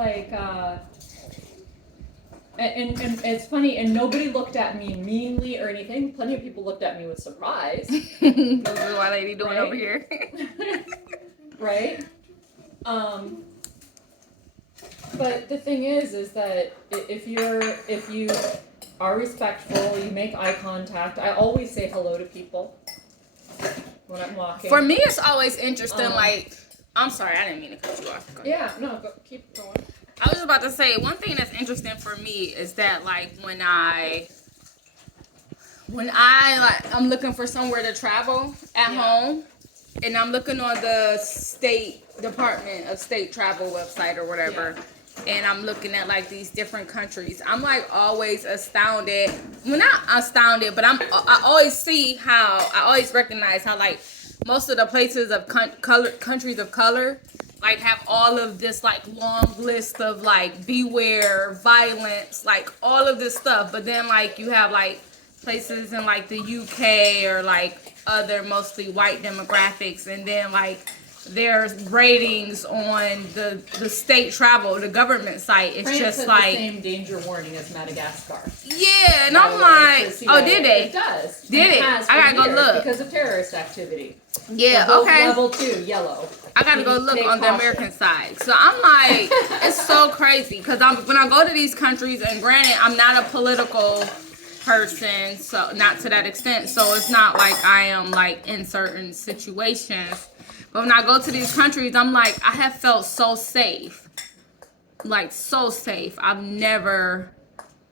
like, and it's funny, and nobody looked at me meanly or anything. Plenty of people looked at me with surprise. This is what lady doing over here. Right? But the thing is that if you are respectful, you make eye contact. I always say hello to people when I'm walking. For me, it's always interesting. Like, I'm sorry, I didn't mean to cut you off. Yeah, no, keep going. I was just about to say, one thing that's interesting for me is that, like, when I'm looking for somewhere to travel at home, and I'm looking on the State Department of State Travel website or whatever, and I'm looking at like these different countries, I'm like always astounded. Well, not astounded, but I always recognize how like most of the places of countries of color like have all of this like long list of like beware violence, like all of this stuff. But then like you have like places in like the UK or like other mostly white demographics, and then like there's ratings on the state travel, the government site. It's France just has like the same danger warning as Madagascar. Yeah, and I'm like, oh, did they? It does. Did it? I gotta go look because of terrorist activity. Yeah, okay. Level 2, yellow. I gotta go look on the American side. So I'm like, it's so crazy because when I go to these countries, and granted, I'm not a political person, so not to that extent. So it's not like I am like in certain situations. But when I go to these countries, I'm like, I have felt so safe. Like, so safe. I've never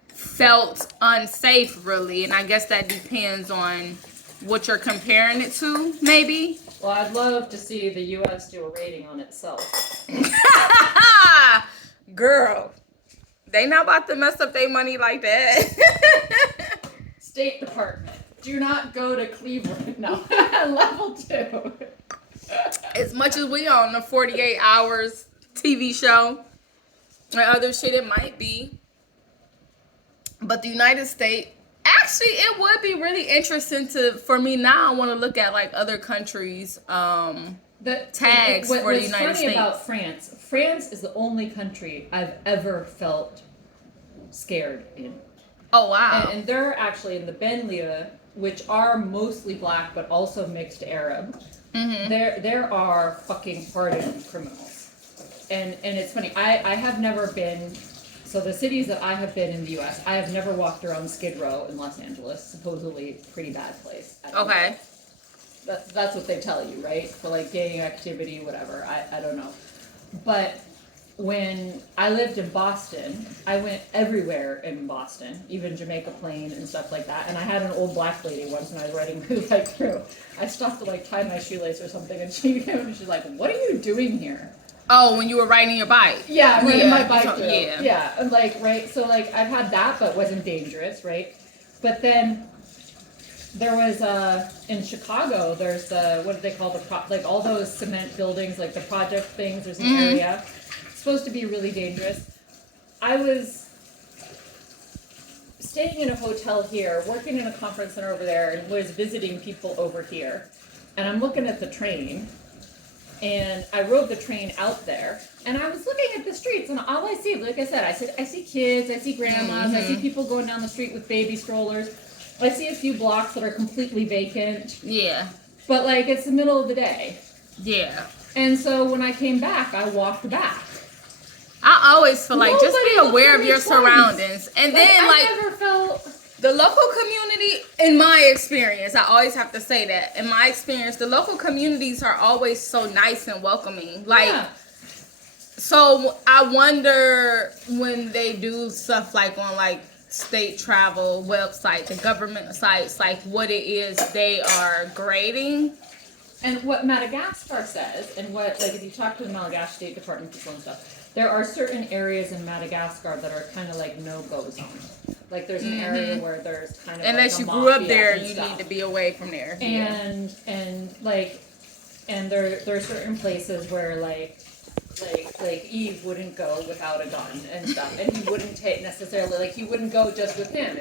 felt unsafe, really. And I guess that depends on what you're comparing it to, maybe. Well, I'd love to see the U.S. do a rating on itself. Girl, they not about to mess up their money like that. State Department. Do not go to Cleveland. No. Level 2. As much as we on the 48 hours TV show and other shit, it might be. But the United States, actually, it would be really interesting for me now. I want to look at like other countries' tags for the United States. What's funny about France is the only country I've ever felt scared in. Oh, wow. And they're actually in the Banlieue, which are mostly black but also mixed Arab. Mm-hmm. There are fucking hardened criminals, and it's funny. I have never been. So the cities that I have been in the U.S., I have never walked around Skid Row in Los Angeles, supposedly pretty bad place. Okay. That's what they tell you, right? For like gang activity, whatever. I don't know. But when I lived in Boston, I went everywhere in Boston, even Jamaica Plain and stuff like that. And I had an old black lady once when I was riding my bike through. I stopped to like tie my shoelace or something, and she came and she's like, "What are you doing here?" Oh, when you were riding your bike? Yeah, riding my bike through. Yeah. And like, right, so like I've had that, but wasn't dangerous, right? But then there was in Chicago, there's the, what do they call like all those cement buildings, like the project things. There's an area. It's supposed to be really dangerous. I was staying in a hotel here, working in a conference center over there, and was visiting people over here. And I'm looking at the train, and I rode the train out there, and I was looking at the streets, and all I see, like I said, I see kids, I see grandmas, I see people going down the street with baby strollers. I see a few blocks that are completely vacant. Yeah. But like, it's the middle of the day. Yeah. And so when I came back, I walked back. I always feel like just be aware of your surroundings. And then I never felt the local community, in my experience, I always have to say that, in my experience, the local communities are always so nice and welcoming. Like, so I wonder when they do stuff like on like state travel website, the government sites, like what it is they are grading. And what Madagascar says, and what, like, if you talk to the Madagascar State Department people and stuff, there are certain areas in Madagascar that are kind of like no-go zones. Like, there's an area where there's kind of unless like you grew up there, and you stuff. need to be away from there. And like, and there are certain places where like Eve wouldn't go without a gun and stuff, and he wouldn't take necessarily, like, he wouldn't go just with him.